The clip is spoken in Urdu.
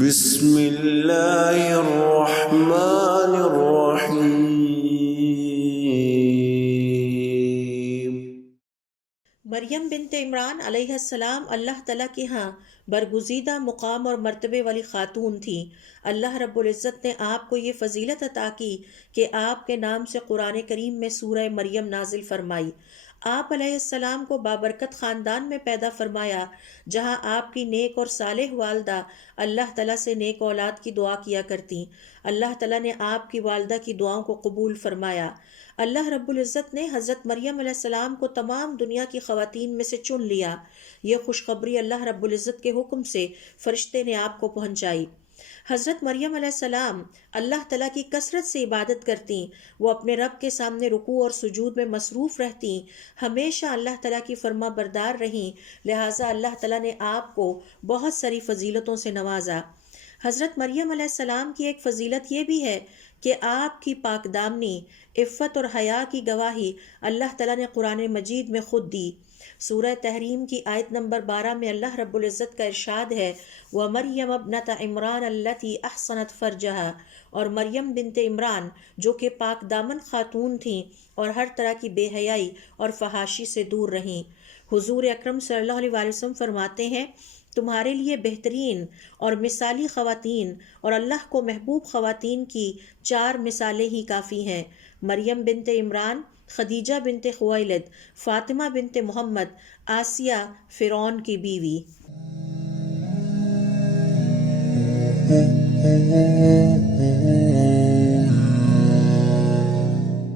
بسم اللہ الرحمن الرحیم۔ مریم بنت عمران علیہ السلام اللہ تعالیٰ کے ہاں برگزیدہ مقام اور مرتبے والی خاتون تھی۔ اللہ رب العزت نے آپ کو یہ فضیلت عطا کی کہ آپ کے نام سے قرآن کریم میں سورہ مریم نازل فرمائی۔ آپ علیہ السلام کو بابرکت خاندان میں پیدا فرمایا، جہاں آپ کی نیک اور صالح والدہ اللہ تعالیٰ سے نیک اولاد کی دعا کیا کرتی۔ اللہ تعالیٰ نے آپ کی والدہ کی دعاؤں کو قبول فرمایا۔ اللہ رب العزت نے حضرت مریم علیہ السلام کو تمام دنیا کی خواتین میں سے چن لیا۔ یہ خوشخبری اللہ رب العزت کے حکم سے فرشتے نے آپ کو پہنچائی۔ حضرت مریم علیہ السلام اللہ تعالیٰ کی کثرت سے عبادت کرتیں۔ وہ اپنے رب کے سامنے رکوع اور سجود میں مصروف رہتیں، ہمیشہ اللہ تعالیٰ کی فرما بردار رہیں، لہٰذا اللہ تعالیٰ نے آپ کو بہت ساری فضیلتوں سے نوازا۔ حضرت مریم علیہ السلام کی ایک فضیلت یہ بھی ہے کہ آپ کی پاک دامنی، عفت اور حیا کی گواہی اللہ تعالیٰ نے قرآن مجید میں خود دی۔ سورہ تحریم کی آیت نمبر 12 میں اللہ رب العزت کا ارشاد ہے، وَمَرْيَمَ ابْنَتَ عِمْرَانَ الَّتِي أَحْصَنَتْ فَرْجَهَا، اور مریم بنت عمران جو کہ پاک دامن خاتون تھیں اور ہر طرح کی بے حیائی اور فحاشی سے دور رہیں۔ حضور اکرم صلی اللہ علیہ وسلم فرماتے ہیں، تمہارے لیے بہترین اور مثالی خواتین اور اللہ کو محبوب خواتین کی 4 مثالیں ہی کافی ہیں: مریم بنت عمران، خدیجہ بنت خویلد، فاطمہ بنت محمد، آسیہ فرعون کی بیوی۔